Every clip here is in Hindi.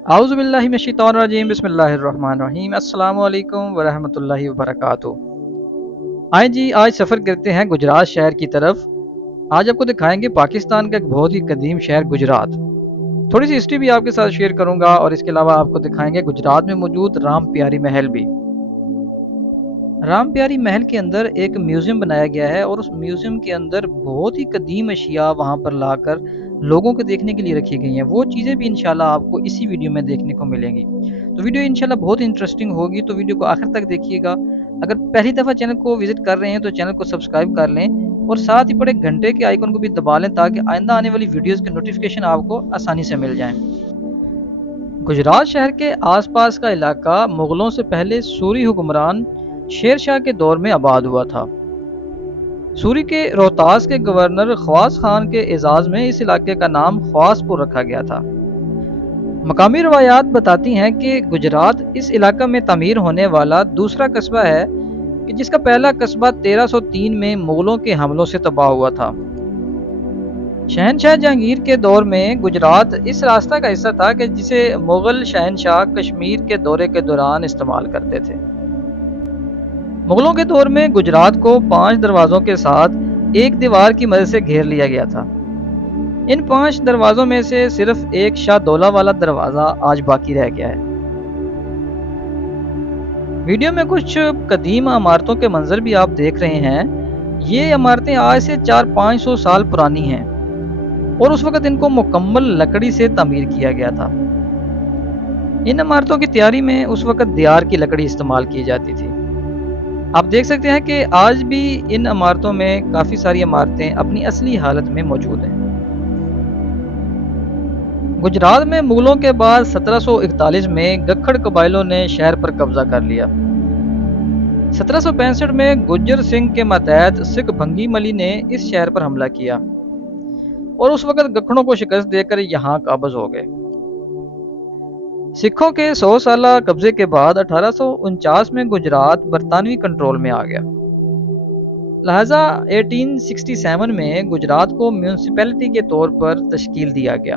आउज़ुबिल्लाहि मिनश्शैतानिर्रजीम बिस्मिल्लाहिर्रहमानिर्रहीम अस्सलामु अलैकुम वरहमतुल्लाहि वबरकातुहू। आए जी, आज सफ़र करते हैं गुजरात शहर की तरफ। आज आपको दिखाएंगे पाकिस्तान का एक बहुत ही कदीम शहर गुजरात। थोड़ी सी हिस्ट्री भी आपके साथ शेयर करूंगा और इसके अलावा आपको दिखाएंगे गुजरात में मौजूद राम प्यारी महल भी। राम प्यारी महल के अंदर एक म्यूज़ियम बनाया गया है और उस म्यूज़ियम के अंदर बहुत ही कदीम अशिया वहाँ पर लाकर लोगों को देखने के लिए रखी गई हैं। वो चीज़ें भी इंशाल्लाह आपको इसी वीडियो में देखने को मिलेंगी। तो वीडियो इंशाल्लाह बहुत इंटरेस्टिंग होगी, तो वीडियो को आखिर तक देखिएगा। अगर पहली दफ़ा चैनल को विज़िट कर रहे हैं तो चैनल को सब्सक्राइब कर लें और साथ ही पड़े घंटे के आइकन को भी दबा लें ताकि आइंदा आने वाली वीडियोज़ के नोटिफिकेशन आपको आसानी से मिल जाएँ। गुजरात शहर के आसपास का इलाका मुग़लों से पहले सूरी हुक्मरान शेर शाह के दौर में आबाद हुआ था। सूरी के रोहतास के गवर्नर ख्वास खान के एजाज़ में इस इलाके का नाम ख्वासपुर रखा गया था। मकामी रवायात बताती हैं कि गुजरात इस इलाका में तमीर होने वाला दूसरा कस्बा है कि जिसका पहला कस्बा 1303 में मुग़लों के हमलों से तबाह हुआ था। शहनशाह जहांगीर के दौर में गुजरात इस रास्ता का हिस्सा था कि जिसे मुग़ल शहनशाह कश्मीर के दौरे के दौरान इस्तेमाल करते थे। मुग़लों के दौर में गुजरात को 5 दरवाज़ों के साथ एक दीवार की मदद से घेर लिया गया था। इन 5 दरवाज़ों में से सिर्फ एक शाह दौला वाला दरवाज़ा आज बाकी रह गया है। वीडियो में कुछ कदीम इमारतों के मंजर भी आप देख रहे हैं। ये इमारतें आज से 400-500 साल पुरानी हैं और उस वक़्त इनको मुकम्मल लकड़ी से तामीर किया गया था। इन इमारतों की तैयारी में उस वक़्त दियार की लकड़ी इस्तेमाल की जाती थी। आप देख सकते हैं कि आज भी इन इमारतों में काफ़ी सारी इमारतें अपनी असली हालत में मौजूद हैं। गुजरात में मुग़लों के बाद 1741 में गख्खड़ कबाइलों ने शहर पर कब्जा कर लिया। 1765 में गुज्जर सिंह के मातहत सिख भंगी मली ने इस शहर पर हमला किया और उस वक़्त गख्खड़ों को शिकस्त देकर यहाँ काबज़ हो गए। सिखों के 100 साला कब्जे के बाद 1849 में गुजरात बरतानवी कंट्रोल में आ गया। लिहाजा 1867 में गुजरात को म्यूनसिपैलिटी के तौर पर तश्कील दिया गया।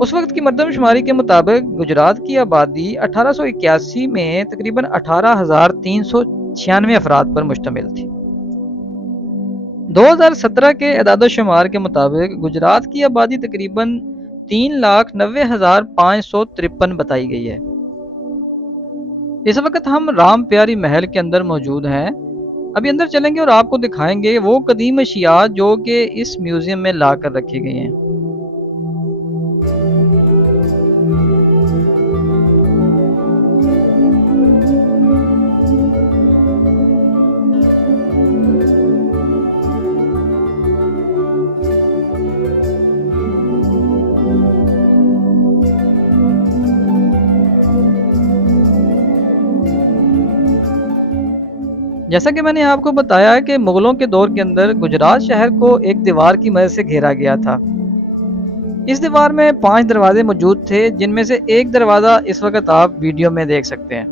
उस वक्त की मरदमशुमारी के मुताबिक गुजरात की आबादी 1881 में तकरीबन 18,396 अफराद पर मुश्तमिल थी। 2017 के एदाद-ओ-शुमार के मुताबिक गुजरात की आबादी तकरीबन 3,90,553 बताई गई है। इस वक्त हम राम प्यारी महल के अंदर मौजूद हैं। अभी अंदर चलेंगे और आपको दिखाएंगे वो कदीम अशिया जो कि इस म्यूज़ियम में ला कर रखी गई हैं। जैसा कि मैंने आपको बताया कि मुग़लों के दौर के अंदर गुजरात शहर को एक दीवार की मदद से घेरा गया था। इस दीवार में 5 दरवाजे मौजूद थे, जिनमें से एक दरवाज़ा इस वक्त आप वीडियो में देख सकते हैं।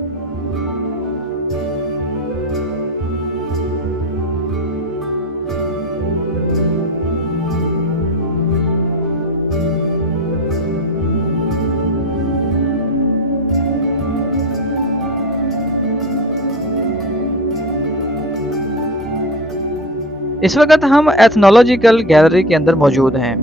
इस वक्त हम एथनोलॉजिकल गैलरी के अंदर मौजूद हैं।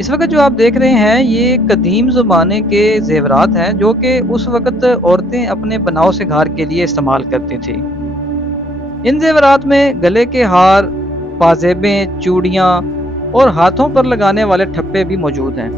इस वक्त जो आप देख रहे हैं ये कदीम ज़माने के ज़ेवरात हैं जो कि उस वक्त औरतें अपने बनाव सिंगार के लिए इस्तेमाल करती थी। इन ज़ेवरात में गले के हार, पाजेबें, चूड़ियाँ और हाथों पर लगाने वाले ठप्पे भी मौजूद हैं।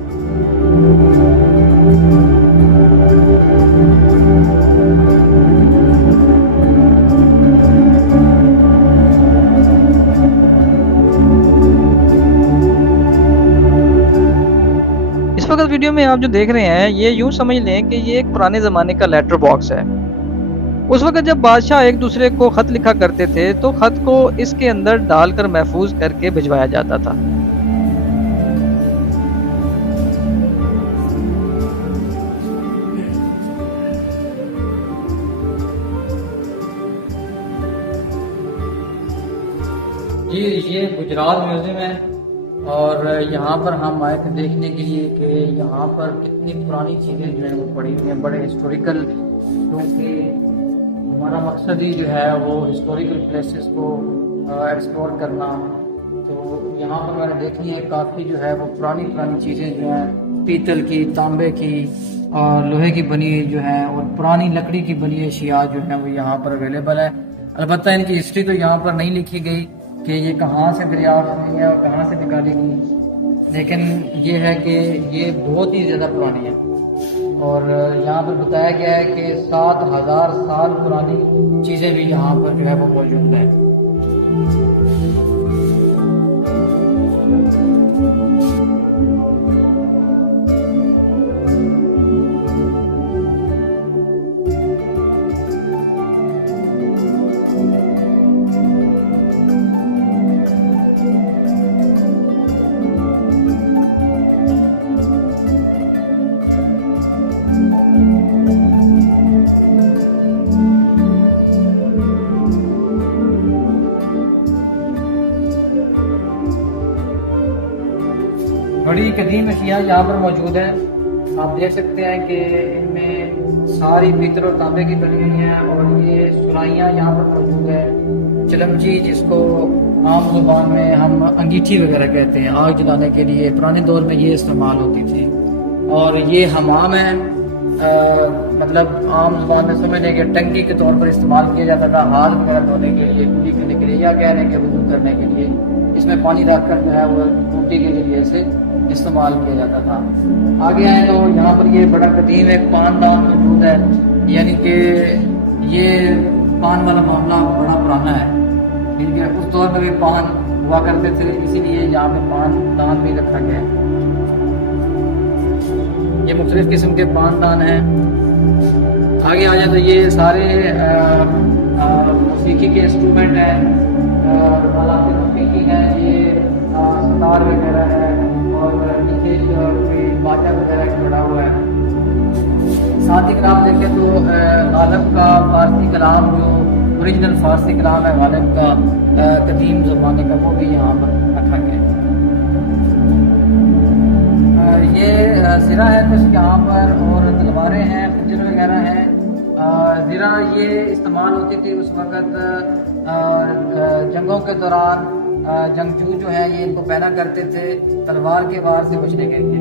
इस वक्त वीडियो में आप जो देख रहे हैं ये यूं समझ लें कि ये एक पुराने ज़माने का लेटर बॉक्स है। उस वक्त जब बादशाह एक दूसरे को खत लिखा करते थे तो खत को इसके अंदर डालकर महफूज करके भिजवाया जाता था। जी, ये गुजरात म्यूज़ियम है और यहाँ पर हम आए थे देखने के लिए कि यहाँ पर कितनी पुरानी चीज़ें जो हैं वो पड़ी हुई हैं, बड़े हिस्टोरिकल, क्योंकि हमारा मकसद ही जो है वो हिस्टोरिकल प्लेसेस को एक्सप्लोर करना। तो यहाँ पर मैंने देखी है काफ़ी जो है वो पुरानी पुरानी चीज़ें जो हैं पीतल की, तांबे की और लोहे की बनी हुई जो है और पुरानी लकड़ी की बनी हुई अशिया जो है वो यहाँ पर अवेलेबल है। अलबत्ता इनकी हिस्ट्री तो यहाँ पर नहीं लिखी गई कि ये कहाँ से दरियाफ्त हुई है और कहाँ से निकाली गई, लेकिन ये है कि ये बहुत ही ज़्यादा पुरानी है और यहाँ पर बताया गया है कि 7,000 साल पुरानी चीज़ें भी यहाँ पर जो है वो मौजूद हैं। बड़ी कदीम अशिया यहाँ पर मौजूद है। आप देख सकते हैं कि इनमें सारी पीतल और तांबे की बनी हुई हैं और ये सुराइयाँ यहाँ पर मौजूद है। चिलमची, जिसको आम जुबान में हम अंगीठी वगैरह कहते हैं, आग जलाने के लिए पुराने दौर में ये इस्तेमाल होती थी। और ये हमाम है, मतलब आम जुबान में समझने के टंकी के तौर पर इस्तेमाल किया जाता था, हाथ वगैरह धोने के लिए, कुली करने के लिए, या कह रहे हैं कि वजू करने के लिए इसमें पानी रखकर जो है वो टूटी के जरिए से इस्तेमाल किया जाता था। आगे आए तो यहाँ पर ये बड़ा कदीम एक पानदान मौजूद है, यानी कि ये पान वाला मामला बड़ा पुराना है, ठीक है। उस दौर में भी पान हुआ करते थे, इसीलिए यहाँ पे पान दान भी रखा गया है। ये मुख्तलिफ किस्म के पान दान हैं। आगे आ जाए तो ये सारे मौसीकी के इंस्ट्रूमेंट हैं, आलात मौसीकी हैं, ये सितार वगैरह है और नीचे कोई बाजा वगैरह पड़ा हुआ है। साथ ही कलाम देखें तो गालिब का फारसी कलाम, जो ओरिजिनल फारसी कलाम है गालिब का कदीम ज़माने का, वो भी यहाँ पर रखा गया है। ये ज़रा है कुछ यहाँ पर, और तलवारें हैं, खंजर वगैरह हैं। ज़रा ये इस्तेमाल होती थी उस वक़्त जंगों के दौरान, जंगजू जो है ये इनको पहना करते थे तलवार के वार से बचने के लिए।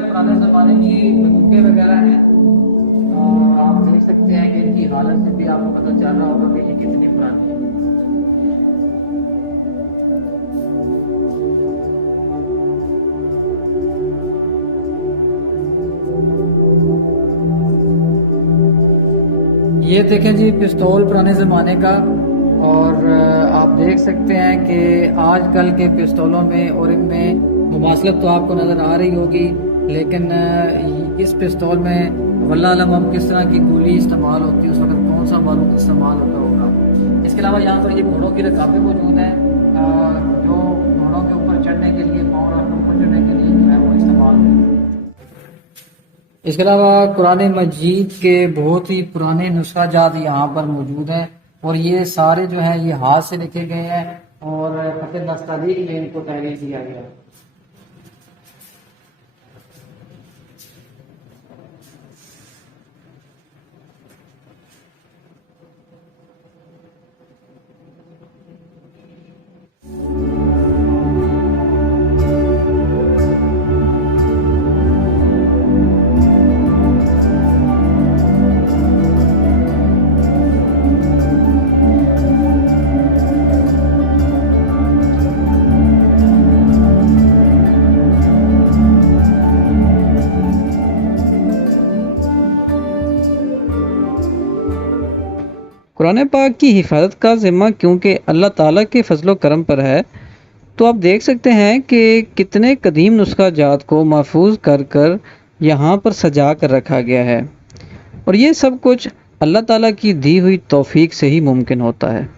पुराने ज़माने की बंदूकें वगैरह हैं, आप देख सकते हैं कि इनकी हालत से भी आपको पता चल रहा होगा कि ये कितनी पुरानी है। ये देखें जी, पिस्तौल पुराने ज़माने का, और आप देख सकते हैं कि आजकल के पिस्तौलों में और इनमें मुमासलत तो आपको नज़र आ रही होगी, लेकिन इस पिस्तौल में वल्लाह अलम हम किस तरह की गोली इस्तेमाल होती है, उस वक्त कौन सा बारूद इस्तेमाल होता होगा। इसके अलावा यहाँ पर ये घोड़ों की रकाबें मौजूद हैं, जो घोड़ों के ऊपर चढ़ने के लिए, पाँव रखकर ऊपर चढ़ने के लिए जो है वो इस्तेमाल होती है। इसके अलावा कुरान मजीद के बहुत ही पुराने नुस्खा जात यहाँ पर मौजूद हैं, और ये सारे जो है ये हाथ से लिखे गए हैं और फतेह नस्तालीक में इनको तहरीर दिया गया है। कुरान पाक की हिफाजत का ज़िम्मा क्योंकि अल्लाह ताला के फजलो करम पर है, तो आप देख सकते हैं कि कितने कदीम नुस्खा जात को महफूज कर कर यहाँ पर सजा कर रखा गया है, और ये सब कुछ अल्लाह ताला की दी हुई तौफीक से ही मुमकिन होता है।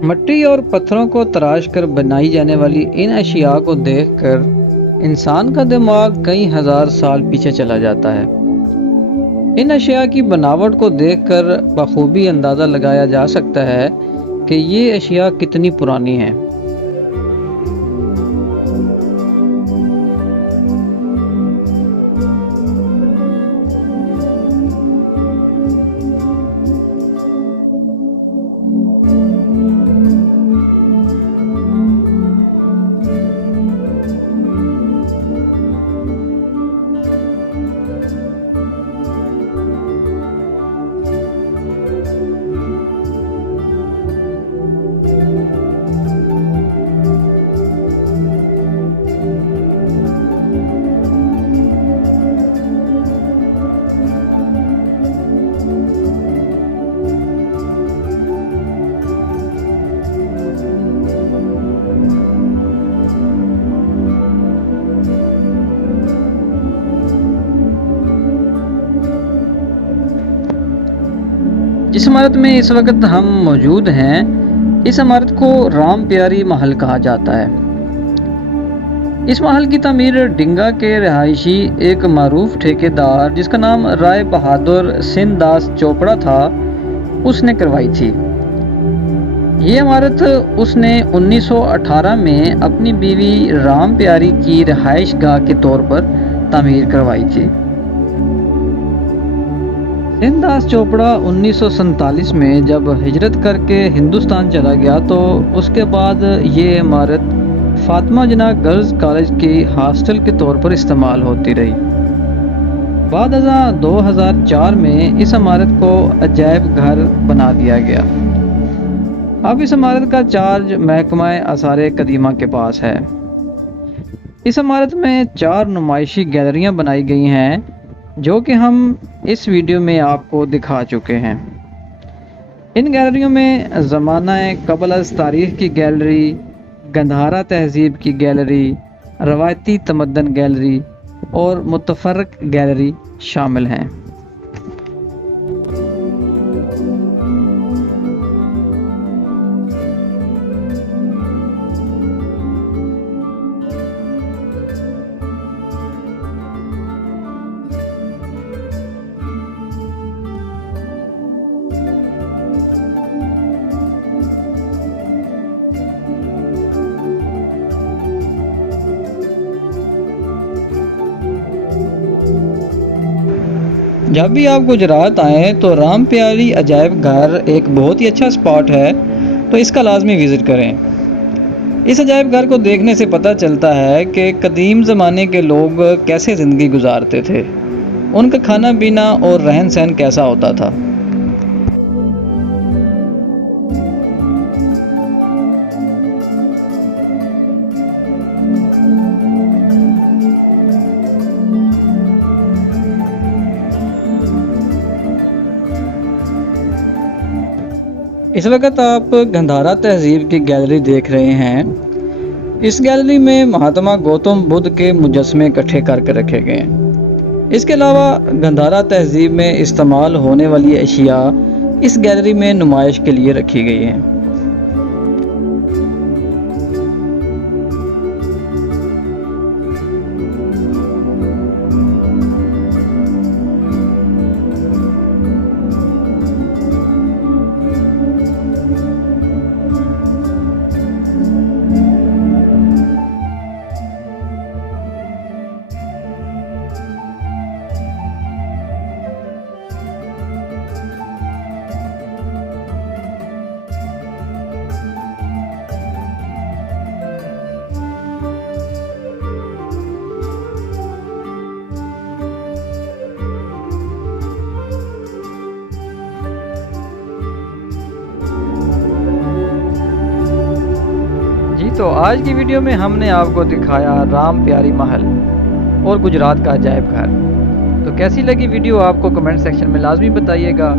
मिट्टी और पत्थरों को तराश कर बनाई जाने वाली इन अशिया को देखकर इंसान का दिमाग कई हजार साल पीछे चला जाता है। इन अशिया की बनावट को देखकर बखूबी अंदाज़ा लगाया जा सकता है कि ये अशिया कितनी पुरानी हैं। जिस इमारत में इस वक्त हम मौजूद हैं, इस इमारत को राम प्यारी महल कहा जाता है। इस महल की तामीर डिंगा के रहायशी एक मारूफ ठेकेदार जिसका नाम राय बहादुर सिंह दास चोपड़ा था, उसने करवाई थी। ये इमारत उसने 1918 में अपनी बीवी राम प्यारी की रहाइश गाह के तौर पर तामीर करवाई थी। सिंह दास चोपड़ा 1947 में जब हिजरत करके हिंदुस्तान चला गया, तो उसके बाद ये इमारत फातिमा जिन्ना गर्ल्स कॉलेज की हॉस्टल के तौर पर इस्तेमाल होती रही। बाद 2004 में इस इमारत को अजायब घर बना दिया गया। अब इस इमारत का चार्ज महकमा आसार कदीमा के पास है। इस इमारत में 4 नुमाइशी गैलरियां बनाई गई हैं, जो कि हम इस वीडियो में आपको दिखा चुके हैं। इन गैलरियों में ज़माना क़ब्ल अज़ तारीख़ की गैलरी, गंधारा तहज़ीब की गैलरी, रवायती तमद्दन गैलरी और मुतफ़र्रक़ गैलरी शामिल हैं। जब भी आप गुजरात आएँ तो राम प्यारी अजायब घर एक बहुत ही अच्छा स्पॉट है, तो इसका लाजमी विज़िट करें। इस अजायब घर को देखने से पता चलता है कि कदीम ज़माने के लोग कैसे ज़िंदगी गुजारते थे, उनका खाना पीना और रहन सहन कैसा होता था। इस वक्त आप गंधारा तहज़ीब की गैलरी देख रहे हैं। इस गैलरी में महात्मा गौतम बुद्ध के मुजस्मे इकट्ठे करके रखे गए हैं। इसके अलावा गंधारा तहज़ीब में इस्तेमाल होने वाली अशिया इस गैलरी में नुमाइश के लिए रखी गई हैं। तो आज की वीडियो में हमने आपको दिखाया राम प्यारी महल और गुजरात का अजायब घर। तो कैसी लगी वीडियो आपको कमेंट सेक्शन में लाजमी बताइएगा।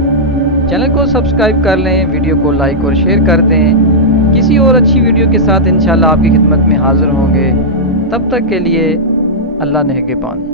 चैनल को सब्सक्राइब कर लें, वीडियो को लाइक और शेयर कर दें। किसी और अच्छी वीडियो के साथ इंशाल्लाह आपकी खिदमत में हाजिर होंगे। तब तक के लिए अल्लाह नेगेबान।